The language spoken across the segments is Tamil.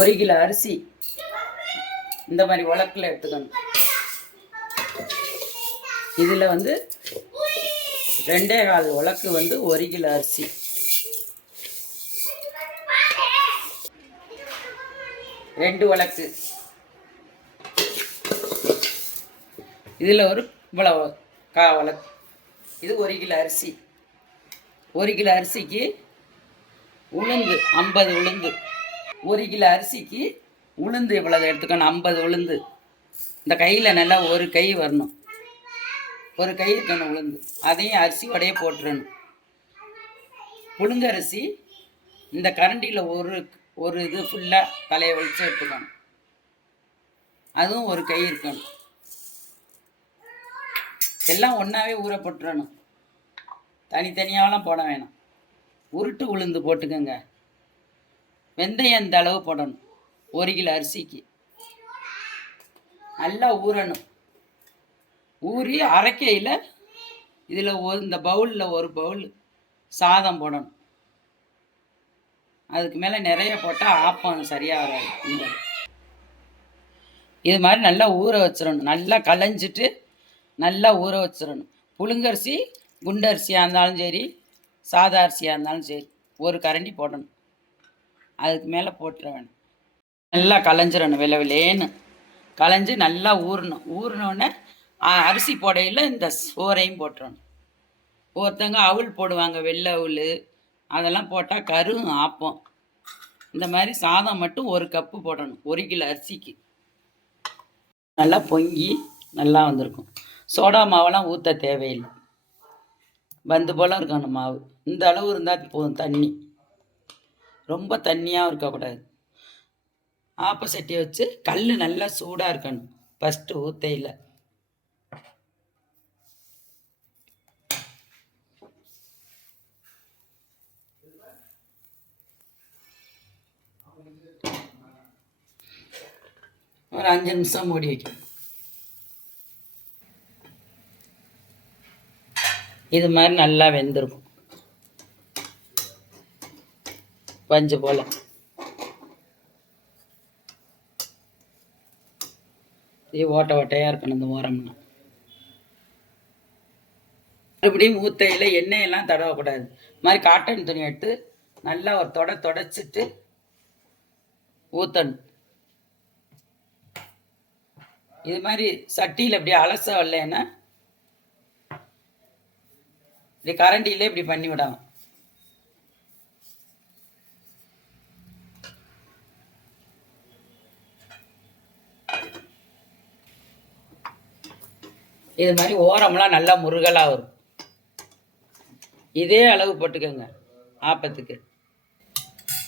1 கிலோ அரிசி இந்த மாதிரி உலக்கில் எடுத்துக்கணும். இதில் 2.25 உலக்கு 1 கிலோ அரிசி. ரெண்டு உலக்கு. இதில் இவ்வளவு 1/4 உலக்கு. இது 1 கிலோ அரிசி. 1 கிலோ அரிசிக்கு உளுந்து 50 உளுந்து. 1 கிலோ அரிசிக்கு உளுந்து இவ்வளவு எடுத்துக்கணும். 50 உளுந்து. இந்த கையில் நல்லா ஒரு கை வரணும். ஒரு கை இருக்கணும் உளுந்து. அதையும் அரிசியோடையே போட்டுறணும். புழுங்கரிசி இந்த கரண்டியில் ஒரு இது ஃபுல்லாக தலையை வலிச்சு எடுத்துக்கணும். அதுவும் ஒரு கை இருக்கணும். எல்லாம் ஒன்றாவே ஊற போட்டுறணும். தனித்தனியாலாம் போட வேணாம். உருட்டு உளுந்து போட்டுக்கோங்க. வெந்தயம் இந்த அளவு போடணும். 1 கிலோ அரிசிக்கு நல்லா ஊறணும். ஊறி அரைக்கையில் இதில் இந்த பவுலில் ஒரு பவுல் சாதம் போடணும். அதுக்கு மேலே நிறைய போட்டால் ஆப்பம் சரியாக வராது. இது மாதிரி நல்லா ஊற வச்சிடணும். நல்லா களைஞ்சிட்டு நல்லா ஊற வச்சிடணும். புழுங்கரிசி குண்டரிசியாக இருந்தாலும் சரி, சாதா அரிசியாக இருந்தாலும் சரி, ஒரு கரண்டி போடணும். அதுக்கு மேலே போட்டுற வேணும். நல்லா களைஞ்சிடணும். விலைன்னு களைஞ்சி நல்லா ஊறணும். ஊறினோடனே அரிசி போடையில் இந்த சோறையும் போட்டுறணும். ஒருத்தங்க அவுள் போடுவாங்க, வெள்ளை அவுள். அதெல்லாம் போட்டால் கரும் ஆப்பம். இந்த மாதிரி சாதம் மட்டும் 1 கப்பு போடணும். 1 கிலோ அரிசிக்கு. நல்லா பொங்கி நல்லா வந்திருக்கும். சோடா மாவெல்லாம் ஊற்ற தேவையில்லை. போல் இருக்கணும் மாவு. இந்த அளவு இருந்தால் போதும். தண்ணி ரொம்ப தண்ணியாகவும் இருக்கக்கூடாது. ஆப்ப சட்டியை வச்சு கல் நல்லா சூடாக இருக்கணும். ஃபஸ்ட்டு ஊற்றையில் ஒரு 5 நிமிஷம் மூடி வைக்கணும். இது மாதிரி நல்லா வெந்திருக்கும். பஞ்சு போல். இது ஓட்டையாக இருக்கணும் இந்த ஓரம்னா. மறுபடியும் ஊத்தையில் எண்ணெயெல்லாம் தடவக்கூடாது. இது மாதிரி காட்டன் துணி எடுத்து நல்லா ஒரு தொடச்சிட்டு ஊற்றணும். இது மாதிரி சட்டியில் இப்படி அலச வரலன்னா இப்படி கரண்டியிலே இப்படி பண்ணி விடாம இது மாதிரி ஓரம்லாம் நல்லா முருகலாக வரும். இதே அளவு போட்டுக்கோங்க ஆப்பத்துக்கு.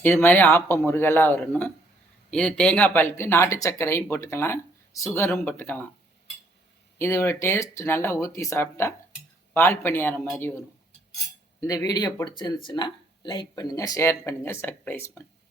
இது மாதிரி ஆப்பம் முருகலாக வரணும். இது தேங்காய் பாலுக்கு நாட்டு சர்க்கரையும் போட்டுக்கலாம், சுகரும் போட்டுக்கலாம். இதோட டேஸ்ட் நல்லா ஊற்றி சாப்பிட்டா பால் பணியாரம் மாதிரி வரும். இந்த வீடியோ பிடிச்சிருந்துச்சுன்னா லைக் பண்ணுங்கள், ஷேர் பண்ணுங்கள், சப்ஸ்கிரைப் பண்ணுங்கள்.